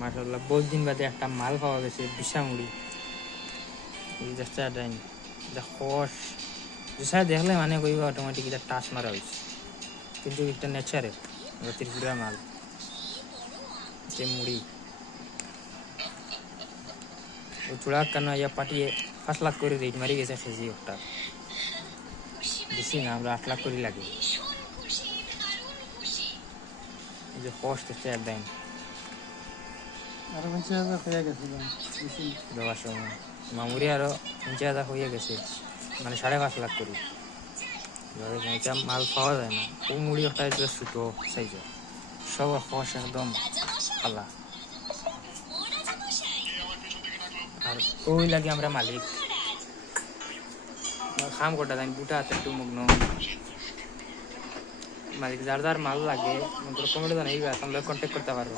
মাশাআল্লাহ বহুত দিন বাদে একটা মাল পাওয়া গেছে বিশা মুড়ি এই জাস্ট ডাইন দা খোশ যেসা দেখলে মানে কইবা অটোমেটিক এটা টাচ মারা হইছে কিন্তু এটা ন্যাচারাল ত্রিপুরা মাল যে মুড়ি ও চূড়া কেন ইয়া পাঠিয়ে 5 লাখ করে রেট মারি গেছে কেজি একটা বেশি না আমরা 8 লাখ করে লাগে এই যে কষ্ট চার দেন আর 50,000 হয়ে গেছে বেশি দেওয়ার সময় মামুরি আরো 50,000 হয়ে গেছে মানে 5.5 লাখ করে এটা মাল পাওয়া যায় না ও মুড়ি একটা ছোট সাইজে সব কষ একদম খালা আর ওই লাগে আমরা মালিক খাম কোটা দেন বুটা আছে একটু মগ্ন মালিক যার যার মাল লাগে কমেন্ট জানাইবা তোমরা কন্ট্যাক্ট করতে পারো